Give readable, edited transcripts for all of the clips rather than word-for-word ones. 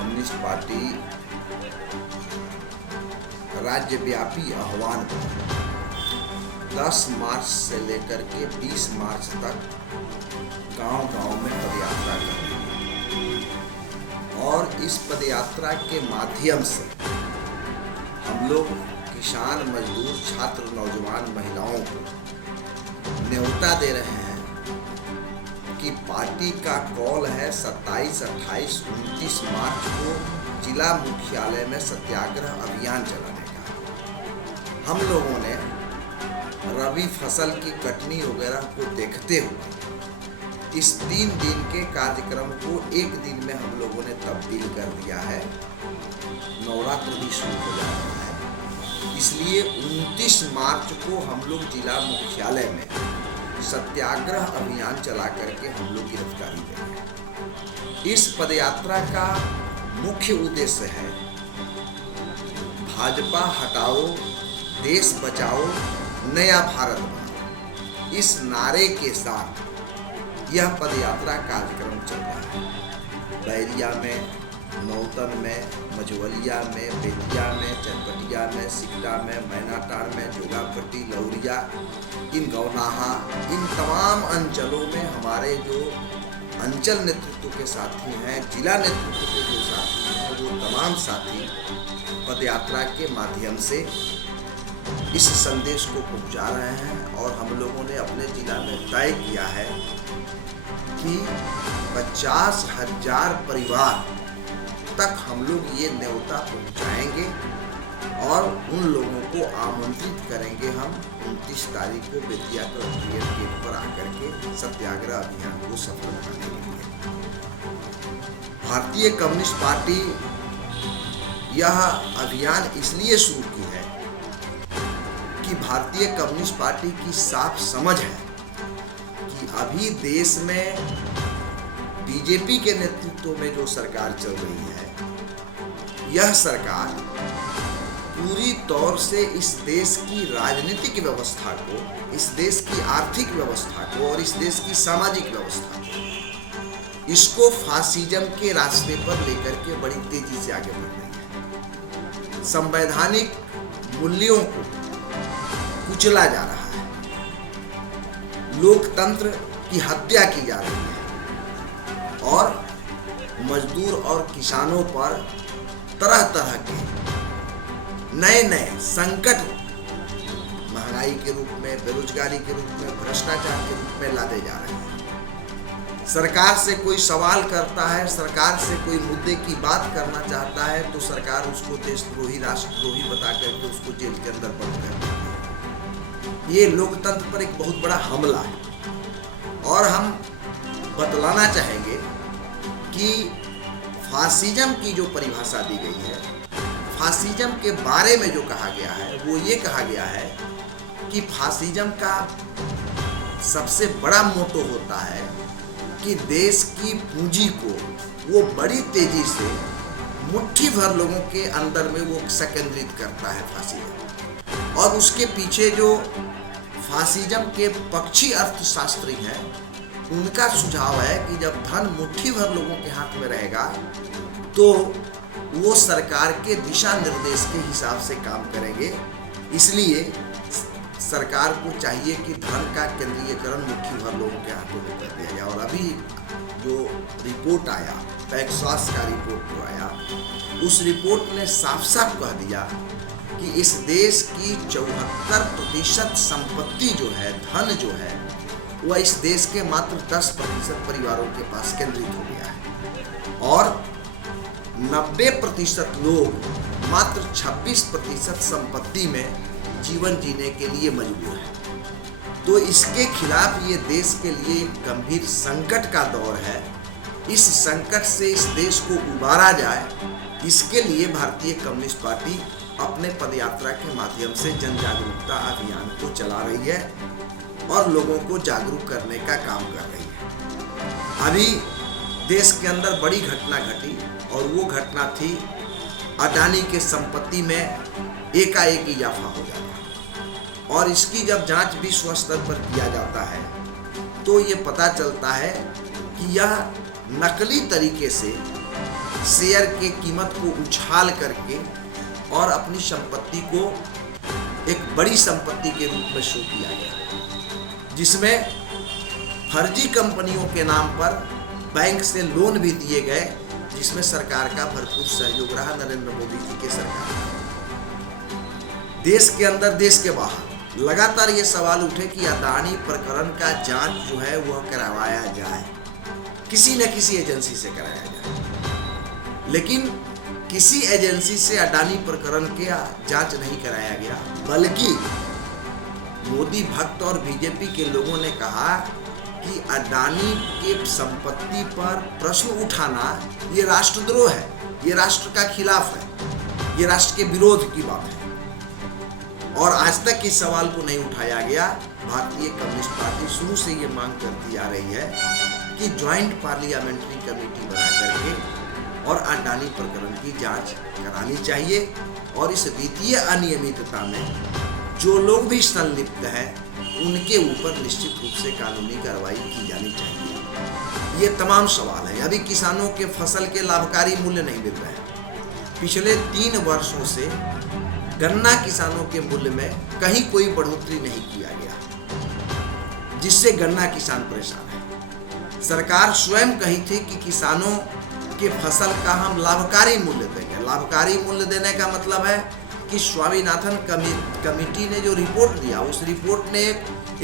Communist party राज्यव्यापी आह्वान पर 10 मार्च से लेकर के 20 मार्च तक गांव-गांव में पदयात्रा कर रही है और इस पदयात्रा के माध्यम से हम लोग किसान, मजदूर, छात्र, नौजवान, महिलाओं को न्योता दे रहे हैं कि पार्टी का कॉल है 27, 28, 29 मार्च को जिला मुख्यालय में सत्याग्रह अभियान चलाने का। हम लोगों ने रबी फसल की कटनी वगैरह को देखते हुए इस 3 दिन के कार्यक्रम को 1 दिन में हम लोगों ने तब्दील कर दिया है। नवरात्र भी शुरू हो जा रहा है, इसलिए 29 मार्च को हम लोग जिला मुख्यालय में सत्याग्रह अभियान चला करके हम लोग गिरफ्तारी देंगे। इस पदयात्रा का मुख्य उद्देश्य है भाजपा हटाओ, देश बचाओ, नया भारत बनाओ। इस नारे के साथ यह पदयात्रा कार्यक्रम चल रहा है। बैरिया में, नौतन में, मझवलिया में, बेतिया में, चनपटिया में, सिकटा में, मैनाटांड में, जोगापट्टी, लौरिया, इन गौनाहा, इन तमाम अंचलों में हमारे जो अंचल नेतृत्व के साथी हैं, जिला नेतृत्व के जो साथी हैं, वो तमाम साथी पदयात्रा के माध्यम से इस संदेश को पहुंचा रहे हैं। और हम लोगों ने अपने जिला में तय किया है कि 50,000 परिवार तक हम लोग ये न्योता पहुंचाएंगे और उन लोगों को आमंत्रित करेंगे हम 29 तारीख को बेतिया कलेक्ट्रेट गेट पर आकर के सत्याग्रह अभियान को सफल बनाने के लिए। भारतीय कम्युनिस्ट पार्टी यह अभियान इसलिए शुरू की है कि भारतीय कम्युनिस्ट पार्टी की साफ समझ है कि अभी देश में बीजेपी के नेतृत्व में जो सरकार चल रही है, यह सरकार पूरी तौर से इस देश की राजनीतिक व्यवस्था को, इस देश की आर्थिक व्यवस्था को और इस देश की सामाजिक व्यवस्था को, इसको फासिज्म के रास्ते पर लेकर के बड़ी तेजी से आगे बढ़ रही है। संवैधानिक मूल्यों को कुचला जा रहा है, लोकतंत्र की हत्या की जा रही है और मजदूर और किसानों पर तरह तरह के नए नए संकट महंगाई के रूप में, बेरोजगारी के रूप में, भ्रष्टाचार के रूप में लादे जा रहे हैं। सरकार से कोई सवाल करता है, सरकार से कोई मुद्दे की बात करना चाहता है तो सरकार उसको देशद्रोही, राष्ट्रद्रोही बता करके उसको जेल के अंदर बंद कर देती है। ये लोकतंत्र पर एक बहुत बड़ा हमला है और हम बतलाना चाहेंगे कि फासिज्म की जो परिभाषा दी गई है, फासिज्म के बारे में जो कहा गया है, वो ये कहा गया है कि फासिज्म का सबसे बड़ा मोटो होता है कि देश की पूंजी को वो बड़ी तेजी से मुट्ठी भर लोगों के अंदर में वो संकेंद्रित करता है फासिज्म। और उसके पीछे जो फासिज्म के पक्षी अर्थशास्त्री हैं, उनका सुझाव है कि जब धन मुट्ठी भर लोगों के हाथ में रहेगा तो वो सरकार के दिशा निर्देश के हिसाब से काम करेंगे। इसलिए सरकार को चाहिए कि धन का केंद्रीयकरण मुट्ठी भर लोगों के हाथों में कर दिया जाए। और अभी जो रिपोर्ट आया, पैक्सवास का रिपोर्ट जो आया, उस रिपोर्ट ने साफ साफ कह दिया कि इस देश की 74% संपत्ति जो है, धन जो है, वह इस देश के मात्र 10% परिवारों के पास केंद्रित हो गया है और 90% लोग मात्र 26% संपत्ति में जीवन जीने के लिए मजबूर है। तो इसके खिलाफ ये देश के लिए एक गंभीर संकट का दौर है। इस संकट से इस देश को उबारा जाए, इसके लिए भारतीय कम्युनिस्ट पार्टी अपने पदयात्रा के माध्यम से जन जागरूकता अभियान को चला रही है और लोगों को जागरूक करने का काम कर रही है। अभी देश के अंदर बड़ी घटना घटी और वो घटना थी अडानी के संपत्ति में एकाएक इजाफा हो जाता। और इसकी जब जांच विश्व स्तर पर किया जाता है तो ये पता चलता है कि यह नकली तरीके से शेयर के कीमत को उछाल करके और अपनी संपत्ति को एक बड़ी संपत्ति के रूप में शो किया गया, जिसमें फर्जी कंपनियों के नाम पर बैंक से लोन भी दिए गए, जिसमें सरकार का भरपूर सहयोग रहा, नरेंद्र मोदी जी के सरकार का। देश के अंदर देश के बाहर लगातार ये सवाल उठे कि अडानी प्रकरण का जांच जो है वह करवाया जाए, किसी न किसी एजेंसी से कराया जाए। लेकिन किसी एजेंसी से अडानी प्रकरण का जांच नहीं कराया गया, बल्कि मोदी भक्त और बीजेपी के लोगों ने कहा कि अडानी के संपत्ति पर प्रश्न उठाना ये राष्ट्रद्रोह है, ये राष्ट्र का खिलाफ है, ये राष्ट्र के विरोध की बात है। और आज तक इस सवाल को नहीं उठाया गया। भारतीय कम्युनिस्ट पार्टी शुरू से ये मांग करती आ रही है कि ज्वाइंट पार्लियामेंट्री कमेटी बना करके और अडानी प्रकरण की जांच करानी चाहिए, और इस वित्तीय अनियमितता में जो लोग भी संलिप्त हैं उनके ऊपर निश्चित रूप से कानूनी कार्रवाई की जानी चाहिए। ये तमाम सवाल है। अभी किसानों के फसल के लाभकारी मूल्य नहीं मिल रहे हैं। पिछले 3 वर्षों से गन्ना किसानों के मूल्य में कहीं कोई बढ़ोतरी नहीं किया गया, जिससे गन्ना किसान परेशान है। सरकार स्वयं कही थी कि किसानों के फसल का हम लाभकारी मूल्य देंगे। लाभकारी मूल्य देने का मतलब है कि स्वामीनाथन कमेटी ने जो रिपोर्ट दिया, उस रिपोर्ट ने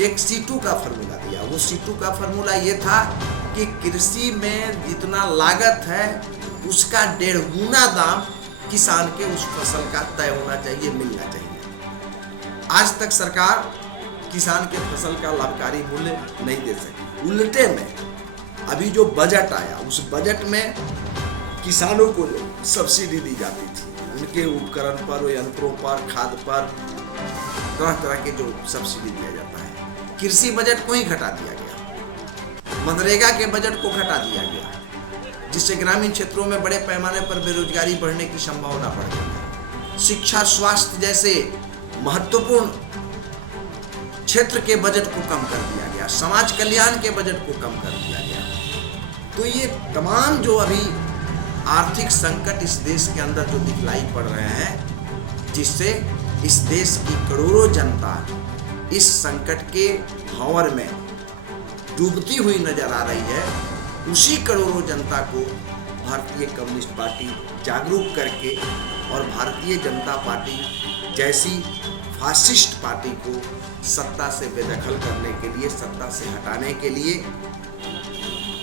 एक C2 का फॉर्मूला दिया। वो C2 का फॉर्मूला ये था कि कृषि में जितना लागत है उसका 1.5 गुना दाम किसान के उस फसल का तय होना चाहिए, मिलना चाहिए। आज तक सरकार किसान के फसल का लाभकारी मूल्य नहीं दे सकी। उल्टे में अभी जो बजट आया, उस बजट में किसानों को सब्सिडी दी जाती थी, उनके उपकरण पर, यंत्रों पर, खाद पर, तरह तरह के जो सब्सिडी दिया जाता है, कृषि बजट को ही घटा दिया गया। मनरेगा के बजट को घटा दिया गया, जिससे ग्रामीण क्षेत्रों में बड़े पैमाने पर बेरोजगारी बढ़ने की संभावना बढ़ गई है। शिक्षा, स्वास्थ्य जैसे महत्वपूर्ण क्षेत्र के बजट को कम कर दिया गया, समाज कल्याण के बजट को कम कर दिया गया। तो ये तमाम जो अभी आर्थिक संकट इस देश के अंदर जो दिखलाई पड़ रहे हैं, जिससे इस देश की करोड़ों जनता इस संकट के भंवर में डूबती हुई नजर आ रही है, उसी करोड़ों जनता को भारतीय कम्युनिस्ट पार्टी जागरूक करके और भारतीय जनता पार्टी जैसी फासिस्ट पार्टी को सत्ता से बेदखल करने के लिए, सत्ता से हटाने के लिए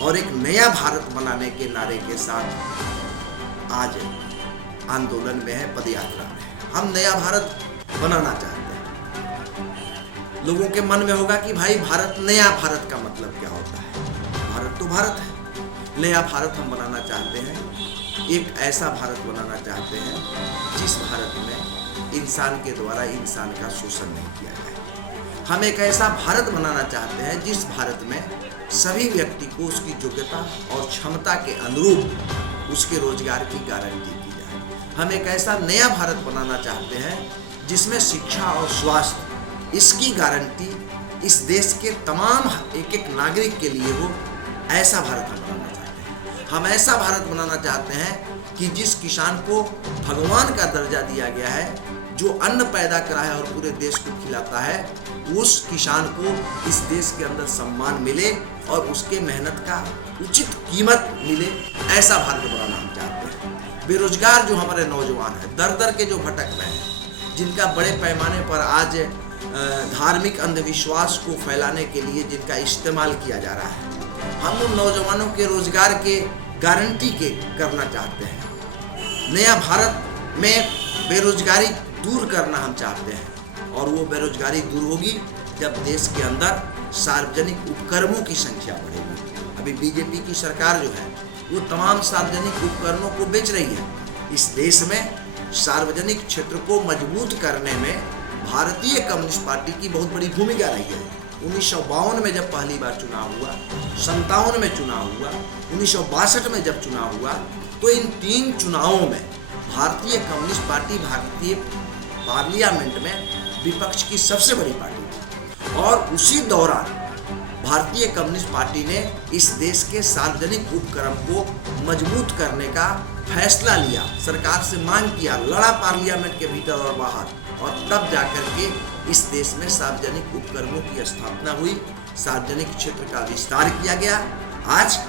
और एक नया भारत बनाने के नारे के साथ आज आंदोलन में है, पदयात्रा में है। हम नया भारत बनाना चाहते हैं। लोगों के मन में होगा कि भाई भारत, नया भारत का मतलब क्या होता है? भारत तो भारत है। नया भारत हम बनाना चाहते हैं, एक ऐसा भारत बनाना चाहते हैं जिस भारत में इंसान के द्वारा इंसान का शोषण नहीं किया जाए। हम एक ऐसा भारत बनाना चाहते हैं जिस भारत में सभी व्यक्ति को उसकी योग्यता और क्षमता के अनुरूप उसके रोजगार की गारंटी दी जाए। हम एक ऐसा नया भारत बनाना चाहते हैं जिसमें शिक्षा और स्वास्थ्य इसकी गारंटी इस देश के तमाम एक एक नागरिक के लिए हो। ऐसा भारत हम बनाना चाहते हैं। हम ऐसा भारत बनाना चाहते हैं कि जिस किसान को भगवान का दर्जा दिया गया है, जो अन्न पैदा करा है और पूरे देश को खिलाता है, उस किसान को इस देश के अंदर सम्मान मिले और उसके मेहनत का उचित कीमत मिले। ऐसा भारत बनाना हम चाहते हैं। बेरोजगार जो हमारे नौजवान हैं, दर दर के जो भटक रहे हैं, जिनका बड़े पैमाने पर आज धार्मिक अंधविश्वास को फैलाने के लिए जिनका इस्तेमाल किया जा रहा है, हम उन नौजवानों के रोजगार के गारंटी के करना चाहते हैं। नया भारत में बेरोजगारी दूर करना हम चाहते हैं, और वो बेरोजगारी दूर होगी जब देश के अंदर सार्वजनिक उपक्रमों की संख्या बढ़ेगी। अभी बीजेपी की सरकार जो है वो तमाम सार्वजनिक उपकरणों को बेच रही है। इस देश में सार्वजनिक क्षेत्र को मजबूत करने में भारतीय कम्युनिस्ट पार्टी की बहुत बड़ी भूमिका रही है। 1952 में जब पहली बार चुनाव हुआ, 57 में चुनाव हुआ, 1962 में जब चुनाव हुआ, तो इन 3 चुनावों में भारतीय कम्युनिस्ट पार्टी भारतीय पार्लियामेंट में विपक्ष की सबसे बड़ी पार्टी थी। और उसी दौरान भारतीय कम्युनिस्ट पार्टी ने इस देश के सार्वजनिक उपक्रम को मजबूत करने का फैसला लिया, सरकार से मांग किया, लड़ा पार्लियामेंट के भीतर और बाहर, और तब जाकर के इस देश में सार्वजनिक उपक्रमों की स्थापना हुई, सार्वजनिक क्षेत्र का विस्तार किया गया। आज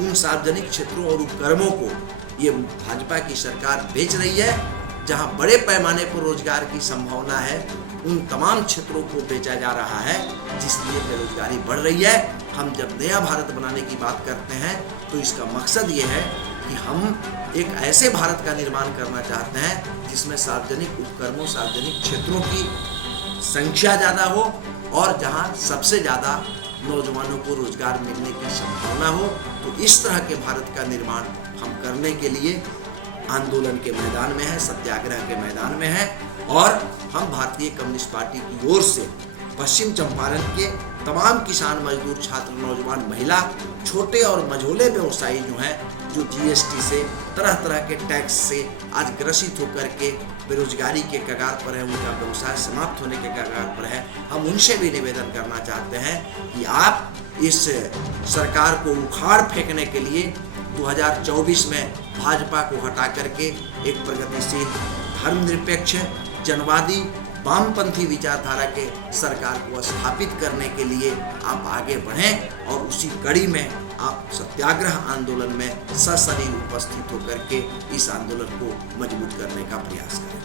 उन सार्वजनिक क्षेत्रों और उपक्रमों को ये भाजपा की सरकार बेच रही है। जहां बड़े पैमाने पर रोजगार की संभावना है, उन तमाम क्षेत्रों को बेचा जा रहा है, जिसलिए बेरोजगारी बढ़ रही है। हम जब नया भारत बनाने की बात करते हैं तो इसका मकसद ये है कि हम एक ऐसे भारत का निर्माण करना चाहते हैं जिसमें सार्वजनिक उपक्रमों, सार्वजनिक क्षेत्रों की संख्या ज़्यादा हो और जहां सबसे ज़्यादा नौजवानों को रोजगार मिलने की संभावना हो। तो इस तरह के भारत का निर्माण हम करने के लिए आंदोलन के मैदान में है, सत्याग्रह के मैदान में है। और हम भारतीय कम्युनिस्ट पार्टी की ओर से पश्चिम चंपारण के तमाम किसान, मजदूर, छात्र, नौजवान, महिला, छोटे और मझोले व्यवसायी जो हैं, जो जीएसटी से, तरह तरह के टैक्स से आज ग्रसित होकर के बेरोजगारी के कगार पर है, उनका व्यवसाय समाप्त होने के कगार पर है, हम उनसे भी निवेदन करना चाहते हैं कि आप इस सरकार को उखाड़ फेंकने के लिए 2024 में भाजपा को हटा करके एक प्रगतिशील, धर्मनिरपेक्ष, जनवादी, वामपंथी विचारधारा के सरकार को स्थापित करने के लिए आप आगे बढ़ें और उसी कड़ी में आप सत्याग्रह आंदोलन में सशरीर उपस्थित होकर के इस आंदोलन को मजबूत करने का प्रयास करें।